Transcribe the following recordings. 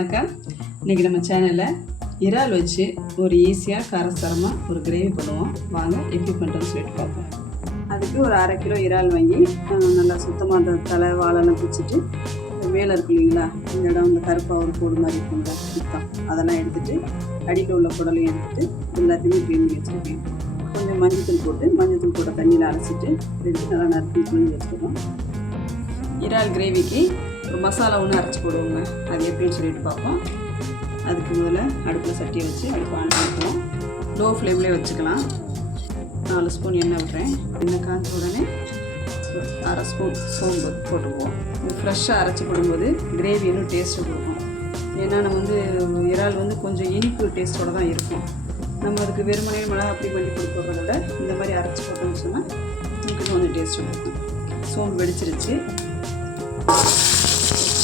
வணக்கம். இன்றைக்கி நம்ம சேனலில் இறால் வச்சு ஒரு ஈஸியாக காரசாரமாக ஒரு கிரேவி பண்ணுவோம். வாங்க எப்படி பண்ணுறோன்னு சொல்லிட்டு பார்ப்போம். அதுக்கு ஒரு அரை கிலோ இறால் வாங்கி நல்லா சுத்தமாக அந்த தலை வாழெல்லாம் பிடிச்சிட்டு மேலே இருக்கு இல்லைங்களா இந்த இடம் இந்த கருப்பாக ஒரு கூடு மாதிரி இருக்குங்களா சுத்தம். அதெல்லாம் எடுத்துட்டு அடியில் உள்ள குடலையும் எடுத்துட்டு எல்லாத்தையுமே க்ளீன் பண்ணி வச்சுருக்கேன். கொஞ்சம் மஞ்சத்தூள் போட்டு மஞ்சத்தூள் போட்ட தண்ணியில் அரைச்சிட்டு நல்லா நறுக்கி புளிஞ்சு வச்சுருக்கோம். இறால் கிரேவிக்கு ஒரு மசாலா ஒன்று அரைச்சி போடுவோங்க. அது எப்படின்னு சொல்லிட்டு பார்ப்போம். அதுக்கு முதல்ல அடுப்பில் சட்டியை வச்சு அடுப்பு ஆன் பண்ணிக்குவோம் லோ ஃப்ளேம்லேயே வச்சுக்கலாம். நாலு ஸ்பூன் எண்ணெய் விட்றேன் எண்ணெய் காய்ச்ச உடனே அரை ஸ்பூன் சோம்பு போட்டுக்குவோம். இது ஃப்ரெஷ்ஷாக அரைச்சி போடும்போது கிரேவி இன்னும் டேஸ்ட்டு கொடுக்கும். ஏன்னா நம்ம வந்து இறால் வந்து கொஞ்சம் இனிப்பு டேஸ்ட்டோட தான் இருக்கும். நம்ம அதுக்கு வெறுமனே மிளகா அப்படி பண்ணி கொடுக்கறத விட இந்த மாதிரி அரைச்சி போட்டோம்னு சொன்னால் இன்னும் கொஞ்சம் டேஸ்ட்டு கொடுக்கும். சோம்பு வெடிச்சிருச்சு.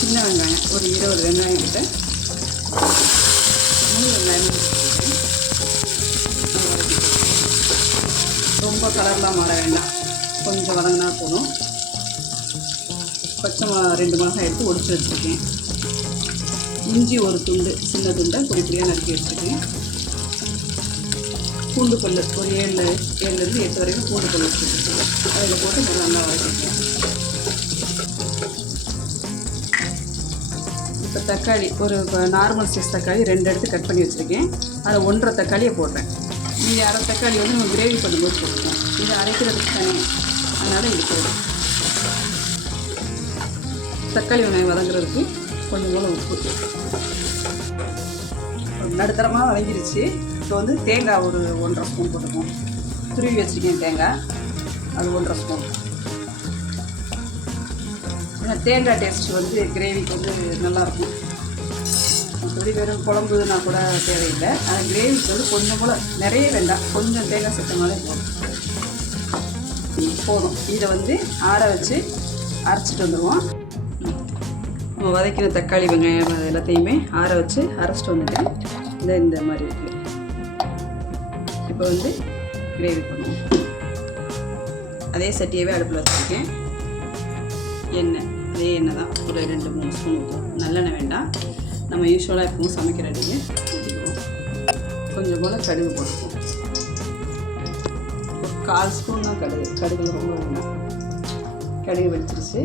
சின்ன வெங்காயம் ஒரு இருபது வெங்காயம் கிட்ட மூணு வெங்காயம் ரொம்ப கலர்லாம் மாற வேண்டாம். கொஞ்சம் வதங்கினா போதும். பச்சை ரெண்டு மிளகாய் எடுத்து ஒடிச்சு வச்சுருக்கேன். இஞ்சி ஒரு துண்டு சின்ன துண்டை பொடி நறுக்கி வச்சுருக்கேன். பூண்டு பல்லு ஒரு ஏழு ஏழுலேருந்து எட்டு வரைக்கும் பூண்டு பல்லு வச்சுருக்கேன். அதில் போட்டு நல்லா வதக்கிக்கிறேன் தக்காளி ஒரு நார்மல் சைஸ் தக்காளி ரெண்டு எடுத்து கட் பண்ணி வச்சுருக்கேன். அதை ஒன்றரை தக்காளியை போடுறேன். மீதி அரை தக்காளி வந்து நம்ம கிரேவி பண்ணும்போது போட்டுருக்கோம் இது அரைக்கிறதுக்கு தனி. அதனால் இது போதும். தக்காளி வெங்காயம் வதங்குறதுக்கு கொஞ்சம் போல உப்பு. நடுத்தரமாக வதங்கிருச்சு. இப்போ வந்து தேங்காய் ஒரு ஒன்றரை ஸ்பூன் போட்டுக்குவோம் துருவி வச்சுருக்கேன் தேங்காய். அது ஒன்றரை ஸ்பூன். தேங்காய் டேஸ்ட் வந்து கிரேவிக்கு வந்து நல்லாயிருக்கும். மற்றபடி வெறும் குழம்புனா கூட தேவையில்லை. ஆனால் கிரேவிக்கு வந்து கொஞ்சம் போல் நிறைய வேண்டாம். கொஞ்சம் தேங்காய் சேர்த்தனாலே போதும். போதும். இதை வந்து ஆற வச்சு அரைச்சிட்டு வந்துடுவோம் நம்ம வதக்கின தக்காளி வெங்காயம் அது எல்லாத்தையுமே ஆற வச்சு அரைச்சிட்டு வந்துட்டேன். இந்த இந்த மாதிரி இருக்குது இப்போ வந்து கிரேவி பண்ணுவோம். அதே சட்டியவே அடுப்பில் வச்சுருக்கேன். எண்ணெய். அதே எண்ணெய் தான் ஒரு ரெண்டு மூணு ஸ்பூன் ஊற்றுவோம் நல்லெண்ணெய் வேண்டாம். நம்ம யூஸ்வலாக எப்பவும் சமைக்கிற அடிங்க. ஊற்றிக்குவோம் கொஞ்சம் போல் கடுகு போட்டுக்குவோம் கால் ஸ்பூன் தான் கடுகு. கடுகு ரொம்ப வேண்டாம். கடுகு வச்சிருச்சு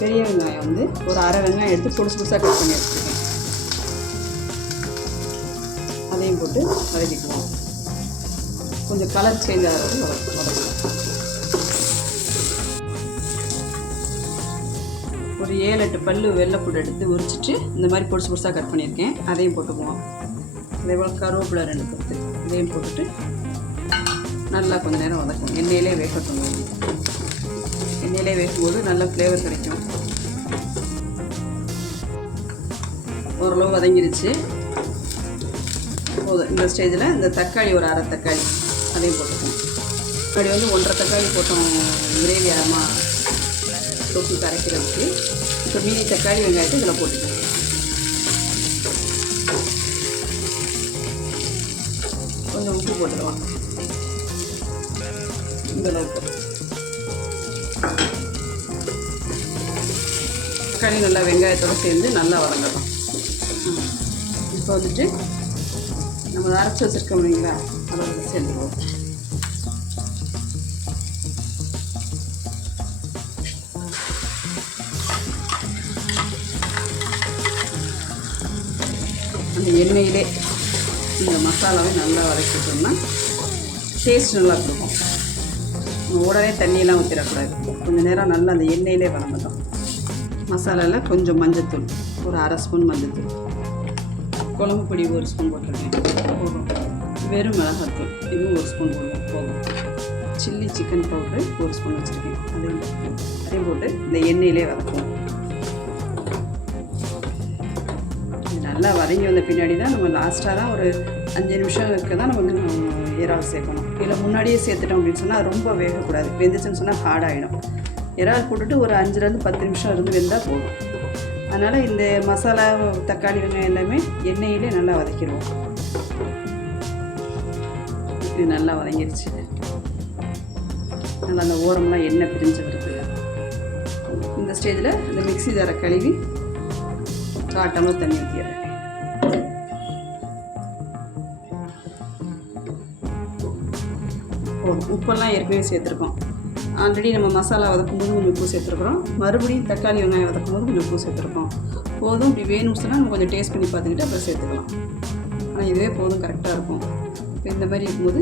பெரிய வெங்காயம் வந்து ஒரு அரை வெங்காயம் எடுத்து புதுசு புதுசாக கட் பண்ணி வச்சுருக்கேன் அதையும் போட்டு வதக்கிக்குவோம். கொஞ்சம் கலர் சேஞ்ச் ஆகிறது வதக்கலாம் ஒரு ஏழு எட்டு பல்லு வெள்ளைப்பூடு எடுத்து உரிச்சிட்டு இந்த மாதிரி பொடிசு பொடிசாக கட் பண்ணியிருக்கேன். அதையும் போட்டுக்குவோம். அதே போல் கருவேப்பிலை ரெண்டு கொத்து. இதையும் போட்டுட்டு நல்லா கொஞ்சம் நேரம் வதக்கும் எண்ணெயிலே வேகட்டும். எண்ணெயிலே வேகும்போது நல்ல ஃப்ளேவர் கிடைக்கும். ஓரளவு வதங்கிருச்சு. போதும். இந்த ஸ்டேஜில் இந்த தக்காளி ஒரு அரை தக்காளி அதையும் போட்டுக்கோம் அப்படி வந்து ஒன்றரை தக்காளி போட்டோம். கிரேவி தொக்கு கரைக்கிறதுக்கு இப்போ மீதி தக்காளி வெங்காயத்தை இதில் போட்டுக்கலாம். கொஞ்சம் உப்பு போட்டுடலாம் இந்த அளவுக்கு. தக்காளி நல்லா வெங்காயத்தோடு சேர்ந்து நல்லா வதங்கலாம் இப்போ வந்துட்டு நம்ம அரைச்சி வச்சுருக்கோம் இல்லைங்களா? அதை வந்து சேர்ந்துக்குவோம் அந்த எண்ணெயிலே இந்த மசாலாவை நல்லா வதக்கிட்டோம்னா டேஸ்ட் நல்லா கொடுக்கும். உடனே தண்ணியெல்லாம் ஊற்றிடக்கூடாது கொஞ்சம் நேரம் நல்லா அந்த எண்ணெயிலே வதங்கட்டும் மசாலாவில் கொஞ்சம் மஞ்சத்தூள் ஒரு அரை ஸ்பூன் மஞ்சத்தூள். குழம்பு பொடி ஒரு ஸ்பூன் போட்டிருக்கேன். போதும். வெறும் மிளகாத்தூள் இதுவும் ஒரு ஸ்பூன் போடுவோம் போதும். சில்லி சிக்கன் பவுடரு ஒரு ஸ்பூன் வச்சுருக்கேன். அதையும் போட்டு அதையும் போட்டு இந்த எண்ணெயிலே வதக்குவோம். நல்லா வதங்கி வந்த பின்னாடி தான் நம்ம லாஸ்ட்டாக தான் ஒரு அஞ்சு நிமிஷம் இருக்க தான் நம்ம வந்து இறால் சேர்க்கணும். இல்லை முன்னாடியே சேர்த்துட்டோம் அப்படின்னு சொன்னால் ரொம்ப வேகக்கூடாது. வெந்துச்சுன்னு சொன்னால் ஹார்டாகிடும் இறால் போட்டுட்டு ஒரு அஞ்சுலேருந்து பத்து நிமிஷம் இருந்து வெந்தால் போதும். அதனால் இந்த மசாலா தக்காளி வெங்காயம் எல்லாமே எண்ணெயிலே நல்லா வதக்கிடுவோம். இது நல்லா வதங்கிருச்சு. நல்லா அந்த ஓரம்லாம் எண்ணெய் பிரிஞ்சு வருது இந்த ஸ்டேஜில் இந்த மிக்ஸி ஜாரை கழுவி காட்டமாக தண்ணி ஊற்றிடுறேன் போதும் உப்பெல்லாம் ஏற்கனவே சேர்த்துருக்கோம். ஆல்ரெடி நம்ம மசாலா வதக்கும் போது கொஞ்சம் உப்பு சேர்த்துருக்குறோம். மறுபடியும் தக்காளி வெங்காயம் வதக்கும் போது கொஞ்சம் உப்பு சேர்த்துருக்கோம். போதும் இப்படி வேணும்னு சொன்னால் நம்ம கொஞ்சம் டேஸ்ட் பண்ணி பார்த்துக்கிட்டு அப்புறம் சேர்த்துக்கலாம். ஆனால் இதுவே போதும் கரெக்டாக இருக்கும். இப்போ இந்த மாதிரி இருக்கும்போது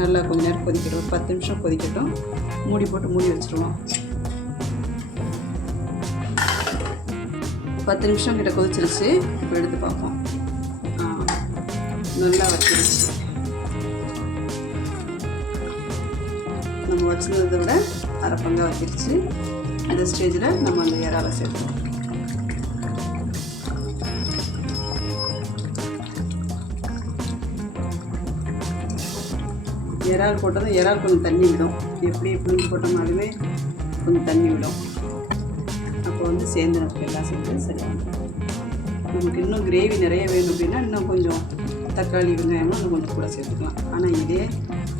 நல்லா கொஞ்ச நேரம் கொதிக்கட்டும். ஒரு பத்து நிமிஷம் கொதிக்கட்டும். மூடி போட்டு மூடி வச்சுருவோம். பத்து நிமிஷம் கிட்ட கொதிச்சிருச்சு. இப்போ எடுத்து பார்ப்போம். நல்லா வச்சிருச்சு வச்சுருந்ததை விட அரை பங்கா வச்சிருச்சு. அந்த ஸ்டேஜில் நம்ம அந்த இறாலை சேர்த்தோம் இறால் போட்டதும் இறால் கொஞ்சம் தண்ணி விடும். எப்படி புளிஞ்சு போட்டோம்னாலுமே கொஞ்சம் தண்ணி விடும். அப்போ வந்து சேர்ந்து நமக்கு எல்லாம் சேர்ந்து சரியாகும். நமக்கு இன்னும் கிரேவி நிறைய வேணும் அப்படின்னா இன்னும் கொஞ்சம் தக்காளி வெங்காயமும் இன்னும் கொஞ்சம் கூட சேர்த்துக்கலாம். ஆனால் இதே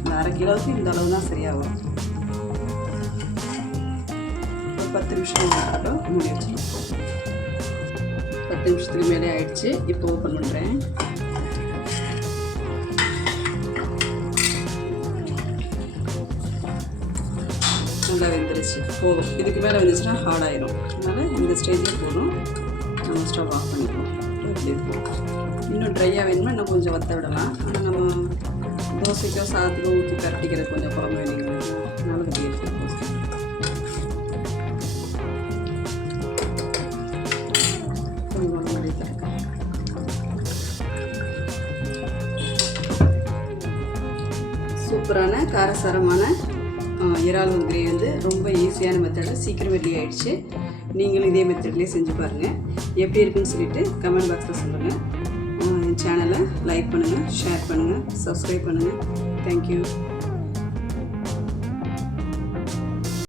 இந்த அரை கிலோவுக்கு இந்த அளவு தான் சரியாகும். பத்து நிமிஷம் ஆகட்டும் மூடி வச்சிடலாம் பத்து நிமிஷத்துக்கு மேலே ஆயிடுச்சு. இப்போ ஓப்பன் பண்ணுறேன் நல்லா வெந்துருச்சு. போதும். இதுக்கு மேலே வந்துச்சுன்னா ஹார்ட் ஆயிரும். அதனால் இந்த ஸ்டேஜில் போதும். நம்ம ஸ்டவ் ஆஃப் பண்ணிடுவோம். இன்னும் ட்ரையாக வேணுமா? இன்னும் கொஞ்சம் வத்த விடலாம். ஆனால் நம்ம தோசைக்கோ சாதத்துக்கோ ஊற்றி கரட்டிக்கிற கொஞ்சம் குழம்பு வேணுங்க அதனால சூப்பரான காரசாரமான இறால் கிரேவி வந்து ரொம்ப ஈஸியான மெத்தடில் சீக்கிரம் ரெடி ஆகிடுச்சு நீங்களும் இதே மெத்தட்லேயே செஞ்சு பாருங்கள் எப்படி இருக்குன்னு சொல்லிட்டு கமெண்ட் பாக்ஸில் சொல்லுங்கள் சேனலை லைக் பண்ணுங்கள் ஷேர் பண்ணுங்கள் சப்ஸ்கிரைப் பண்ணுங்கள் தேங்க்யூ